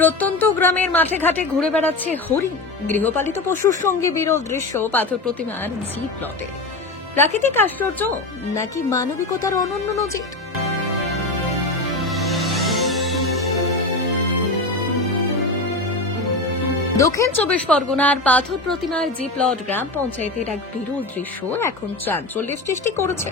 প্রত্যন্ত গ্রামের মাঠে ঘাটে ঘুরে বেড়াচ্ছে হরিণ। গৃহপালিত পশুর সঙ্গে বিরল দৃশ্য পাথর প্রতিমার জি প্লটে। প্রাকৃতিক আশ্চর্য নাকি মানবিকতার অনন্য নজির? দক্ষিণ 24 পরগনার পাথর প্রতিমার জি প্লট গ্রাম পঞ্চায়েতের এক বিরল দৃশ্য এখন চাঞ্চল্যের সৃষ্টি করেছে।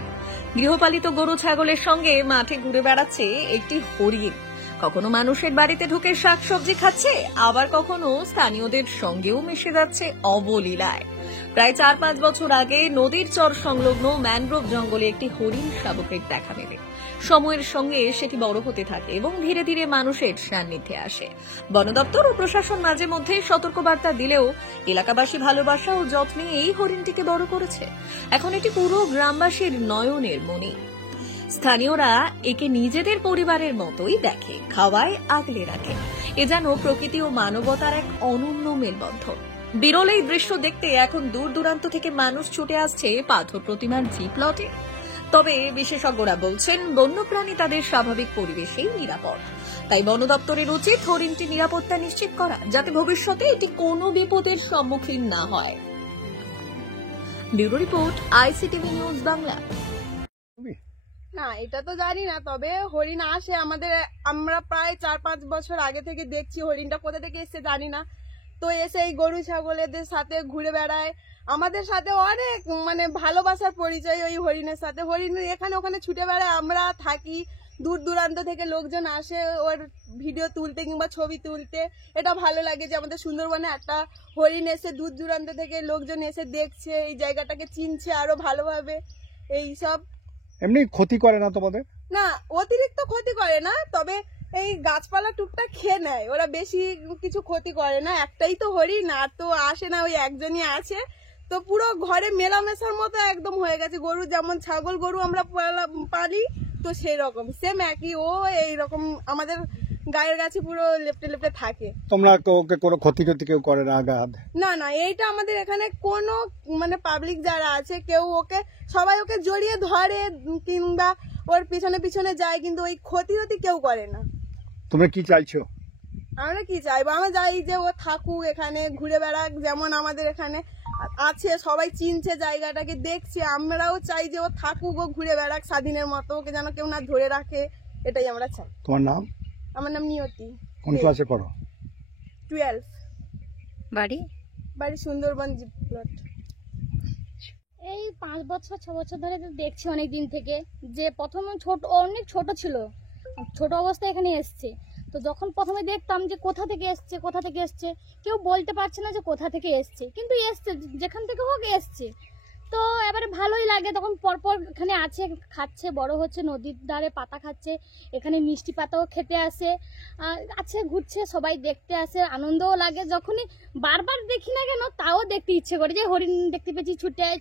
গৃহপালিত গরু ছাগলের সঙ্গে মাঠে ঘুরে বেড়াচ্ছে একটি হরিণ। কখনো মানুষের বাড়িতে ঢুকে শাকসবজি খাচ্ছে, আবার কখনো স্থানীয়দের সঙ্গেও মিশে যাচ্ছে অবলীলায়। প্রায় 4-5 বছর আগে নদীর চর সংলগ্ন ম্যানগ্রোভ জঙ্গলে একটি হরিণ শাবকের দেখা মেলে। সময়ের সঙ্গে সেটি বড় হতে থাকে এবং ধীরে ধীরে মানুষের সান্নিধ্যে আসে। বন দপ্তর ও প্রশাসন মাঝে মধ্যে সতর্কবার্তা দিলেও এলাকাবাসী ভালোবাসা ও যত্নে এই হরিণটিকে বড় করেছে। এখন এটি পুরো গ্রামবাসীর নয়নের মণি। স্থানীয়রা একে নিজেদের পরিবারের মতোই দেখে, খাওয়ায়, আগলে রাখে। এ যেন প্রকৃতি ও মানবতার এক অনন্য মেলবন্ধন। বিরল এই দৃশ্য দেখতে এখন দূর দূরান্ত থেকে মানুষ ছুটে আসছে পাথর প্রতিমার জি প্লটে। তবে বিশেষজ্ঞরা বলছেন বন্যপ্রাণী তাদের স্বাভাবিক পরিবেশেই নিরাপদ। তাই বন দপ্তরের উচিত হরিণটি নিরাপত্তা নিশ্চিত করা, যাতে ভবিষ্যতে এটি কোনো বিপদের সম্মুখীন না হয়। Bureau report, ICTV news Bangla. না, এটা তো জানি না, তবে হরিণ আসে আমাদের। আমরা প্রায় 4-5 বছর আগে থেকে দেখছি। হরিণটা কোথা থেকে এসছে জানি না, তো এসে এই গরু ছাগলেদের সাথে ঘুরে বেড়ায়। আমাদের সাথে অনেক ভালোবাসার পরিচয় ওই হরিণের সাথে। হরিণ এখানে ওখানে ছুটে বেড়ায়, আমরা থাকি। দূর দূরান্ত থেকে লোকজন আসে ওর ভিডিও তুলতে কিংবা ছবি তুলতে। এটা ভালো লাগে যে আমাদের সুন্দরবনে একটা হরিণ এসে দূর দূরান্ত থেকে লোকজন এসে দেখছে, এই জায়গাটাকে চিনছে আরো ভালোভাবে। এই সব এমনি ক্ষতি করে না তোমাদের? না, অতিরিক্ত ক্ষতি করে না, তবে এই গাছপালা টুকটাক খেয়ে নেয়। ওরা বেশি কিছু ক্ষতি করে না। একটাই তো হরিণ, আর তো আসে না, ওই একজনই আছে। তো পুরো ঘরে মেলামেশার মতো একদম হয়ে গেছে। গরু যেমন ছাগল গরু আমরা পালি, তো সেই রকম সেম একই ও এইরকম আমাদের গায়ের কাছে পুরো লেপটে লেপটে থাকে। তোমরা ওকে কোনো ক্ষতি কেউ করে না? না না, এইটা আমাদের এখানে কোনো পাবলিক যারা আছে কেউ সবাই ওকে জড়িয়ে ধরে কিংবা ওর পিছনে পিছনে যায়, কিন্তু ওই ক্ষতি কেউ করে না। তোমরা কি চাইছো? আমরা কি চাইবো? আমরা চাই যে ও থাকুক এখানে, ঘুরে বেড়াক। যেমন আমাদের এখানে আছে, সবাই চিনছে জায়গাটাকে, দেখছে। আমরাও চাই যে ও থাকুক, ও ঘুরে বেড়াক স্বাধীনের মতো, ওকে যেন কেউ না ধরে রাখে। এটাই আমরা চাই। তোমার নাম? আমার নাম নিয়তি। কোন ক্লাসে পড়ো? 12। বাড়ি সুন্দরবন জি প্লট। এই 5 বছর 6 বছর ধরে দেখছি অনেক দিন থেকে, যে প্রথমে অনেক ছোট ছিল, ছোট অবস্থায় এখানে এসছে। তো যখন প্রথমে দেখতাম যে কোথা থেকে এসছে, কেউ বলতে পারছে না যে কোথা থেকে এসছে, কিন্তু এসছে, যেখান থেকে হোক এসছে। তো এবারে ভালোই লাগে। তখন পরপর এখানে আছে, খাচ্ছে, বড় হচ্ছে, নদীর ধারে পাতা খাচ্ছে, এখানে মিষ্টি পাতাও খেতে আসে, আছে, ঘুরছে, সবাই দেখতে আসে, আনন্দও লাগে। যখনই বারবার দেখি না কেন, তাও দেখতে ইচ্ছে করে, যে হরিণ দেখতে পেয়েছি, ছুটে আয়।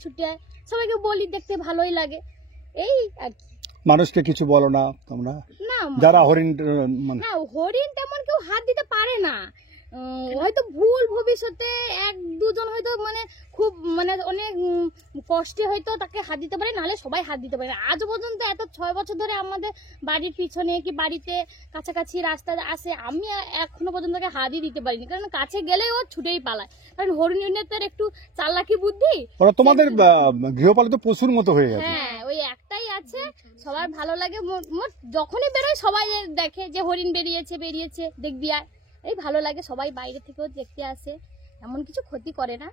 সবাইকে বলি, দেখতে ভালোই লাগে। এই আর কি। মানুষকে কিছু বলো না তোমরা? না, যারা হরিণ হরিণ তেমন কেউ হাত দিতে পারে না। হয়তো ভুল ভবিষ্যতে 1-2 জন হয়তো খুব অনেক কষ্টে হয়তো তাকে হাত দিতে পারে, নাহলে সবাই হাত দিতে পারে। আজ পর্যন্ত এত 6 বছর ধরে আমাদের বাড়ির পিছনে কি বাড়িতে কাছাকাছি রাস্তা আসে, আমি এখনো পর্যন্ত তাকে হাতই দিতে পারিনি, কারণ কাছে গেলেই ও ছুটেই পালায়। কারণ হরিণের তো একটু চালাকি বুদ্ধি। তোমাদের গৃহপালিত পশুর মতো হয়ে গেছে। হ্যাঁ, ওই একটাই আছে, সবার ভালো লাগে। যখনই বেরোয় সবাই দেখে যে হরিণ বেরিয়েছে, দেখবি আয়। এই ভালো লাগে, সবাই বাইরে থেকেও দেখতে আসে, এমন কিছু ক্ষতি করে না।